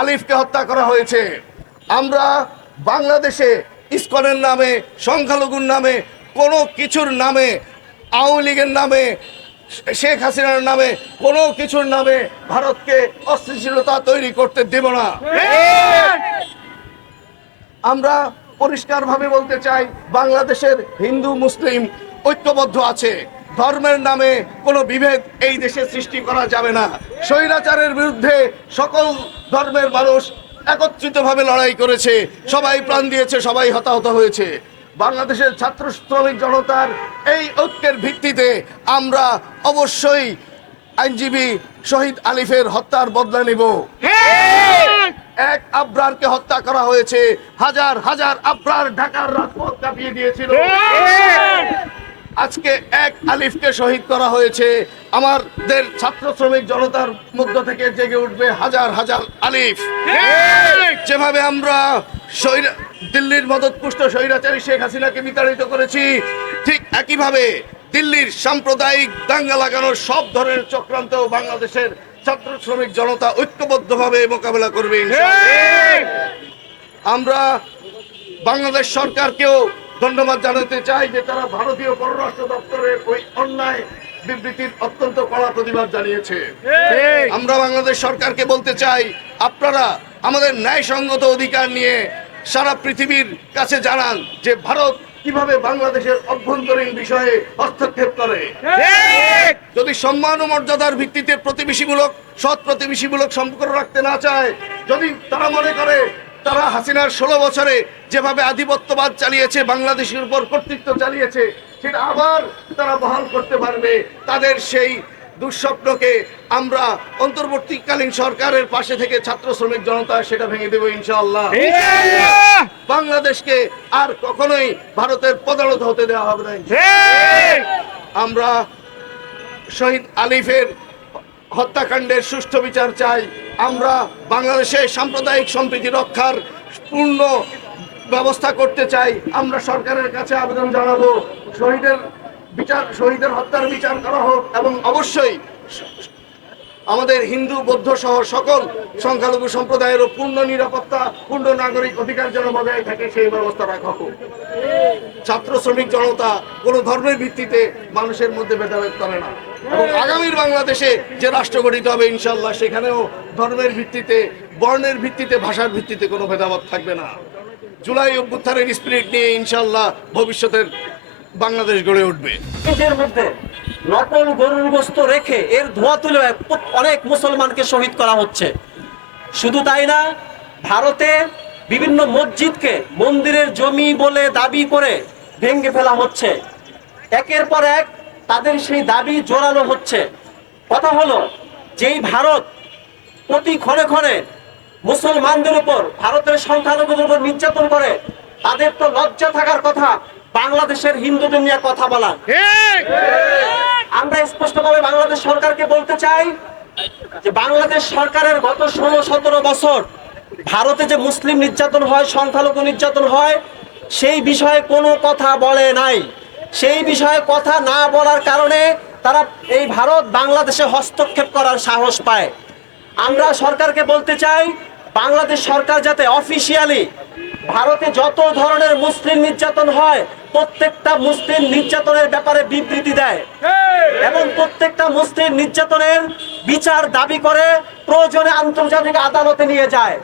আলিফকে হত্যা করা হয়েছে। আমরা বাংলাদেশে ইস্কনের নামে, সংখ্যালঘুর নামে, কোনো কিছুর নামে, আওয়ামী লীগের নামে, শেখ হাসিনার নামে, কোনো কিছুর নামে ভারতকে অস্থিতিশীলতা তৈরি করতে দেব না। আমরা পরিষ্কারভাবে বলতে চাই, বাংলাদেশের হিন্দু, মুসলিম ঐক্যবদ্ধ আছে। ধর্মের নামে কোনো বিভেদ এই দেশে সৃষ্টি করা যাবে না। স্বৈরাচারের বিরুদ্ধে সকল ধর্মের মানুষ একত্রিতভাবে লড়াই করেছে, সবাই প্রাণ দিয়েছে, সবাই হতাহত হয়েছে। বাংলাদেশের ছাত্র শ্রমিক জনতার এই ঐক্যের ভিত্তিতে আমরা অবশ্যই আইনজীবী শহীদ আলিফের হত্যার বদলা নিব। এক আবরারকে হত্যা করা হয়েছে, হাজার হাজার আবরার ঢাকার রাজপথ কাঁপিয়ে দিয়েছিল। আজকে এক আলিফকে শহীদ করা হয়েছে আমাদের ছাত্র শ্রমিক জনতার মধ্য থেকে জেগে উঠবে হাজার হাজার আলিফ যেভাবে আমরা দিল্লির মদতপুষ্ট স্বৈরাচারী শেখ হাসিনাকে বিতাড়িত করেছি, ঠিক একইভাবে দিল্লির সাম্প্রদায়িক দাঙ্গা লাগানোর সব ধরনের চক্রান্ত বাংলাদেশের ছাত্র শ্রমিক জনতা ঐক্যবদ্ধভাবে মোকাবেলা করবে। আমরা বাংলাদেশ সরকারকেও ধন্যবাদ জানাতে চাই যে তারা ভারতীয় পররাষ্ট্র দপ্তরের ওই অন্যায় বিবৃতির অত্যন্ত কড়া প্রতিবাদ জানিয়েছে। আমরা বাংলাদেশ সরকারকে বলতে চাই আপনারা আমাদের ন্যায়সঙ্গত অধিকার নিয়ে সারা পৃথিবীর কাছে জানান যে ভারত কীভাবে বাংলাদেশের অভ্যন্তরীণ বিষয়ে হস্তক্ষেপ করে। যদি সম্মান ও মর্যাদার ভিত্তিতে প্রতিবেশীমূলক সৎ প্রতিবেশীমূলক সম্পর্ক রাখতে না চায় যদি তারা মনে করে তারা হাসিনার ষোলো বছরে যেভাবে আধিপত্যবাদ চালিয়েছে বাংলাদেশের উপর কর্তৃত্ব চালিয়েছে সেটা আবার তারা বহাল করতে পারবে। তাদের সেই দুঃস্বপ্নকে আমরা অন্তর্বর্তীকালীন সরকারের পাশে থেকে ছাত্র শ্রমিক জনতা সেটা ভেঙে দেবো ইনশাআল্লাহ। বাংলাদেশকে আর কখনোই ভারতের পদালত হতে দেওয়া হবে না আমরা শহীদ আলিফের হত্যাকাণ্ডের সুষ্ঠু বিচার চাই। আমরা বাংলাদেশে সাম্প্রদায়িক সম্প্রীতি রক্ষার পূর্ণ ব্যবস্থা করতে চাই। আমরা সরকারের কাছে আবেদন জানাব। শহীদের বিচার, শহীদের হত্যার বিচার করা হোক এবং অবশ্যই আমাদের হিন্দু, বৌদ্ধ সহ সকল সংখ্যালঘু সম্প্রদায়েরও পূর্ণ নিরাপত্তা, পূর্ণ নাগরিক অধিকার যেন বজায় থাকে, সেই ব্যবস্থা রাখা হোক। ছাত্র, শ্রমিক, জনতা কোনো ধর্মের ভিত্তিতে মানুষের মধ্যে ভেদাভেদ করে না। এবং আগামীর বাংলাদেশে যে রাষ্ট্র গঠিত হবে ইনশাল্লাহ সেখানেও ধর্মের ভিত্তিতে, বর্ণের ভিত্তিতে, ভাষার ভিত্তিতে কোনো ভেদাভেদ থাকবে না। জুলাই অভ্যুত্থানের স্পিরিট নিয়ে ইনশাল্লাহ ভবিষ্যতের বাংলাদেশ গড়ে উঠবে। নিজের মধ্যে নকল গরুর গোস্ত রেখে এর ধোয়া তুলে অনেক মুসলমানকে শহীদ করা হচ্ছে। শুধু তাই না, ভারতে বিভিন্ন মসজিদকে মন্দিরের জমি বলে দাবি করে ভেঙে ফেলা হচ্ছে। একের পর এক তাদের সেই দাবি জোরালো হচ্ছে। কথা হলো যেই ভারত প্রতি ক্ষণে ক্ষণে মুসলমানদের উপর ভারতের সংখ্যালঘুদের উপর নির্যাতন করে তাদের তো লজ্জা থাকার কথা বাংলাদেশের হিন্দুদের নিয়ে কথা বলা। আমরা স্পষ্টভাবে বাংলাদেশ সরকারকে বলতে চাই যে বাংলাদেশ সরকারের গত ষোলো সতেরো বছর ভারতে যে মুসলিম নির্যাতন হয় সংখ্যালঘু নির্যাতন হয় সেই বিষয়ে কোনো কথা বলে নাই। সেই বিষয়ে কথা না বলার কারণে তারা এই ভারত বাংলাদেশে হস্তক্ষেপ করার সাহস পায়। আমরা সরকারকে বলতে চাই, বাংলাদেশ সরকার যাতে অফিসিয়ালি ভারতে যত ধরনের মুসলিম নির্যাতন হয়, প্রত্যেকটা মুসলিম নির্যাতনের ব্যাপারে বিবৃতি দেয় এবং প্রত্যেকটা মুসলিম নির্যাতনের বিচার দাবি করে প্রয়োজনে আন্তর্জাতিক আদালতে নিয়ে যায়।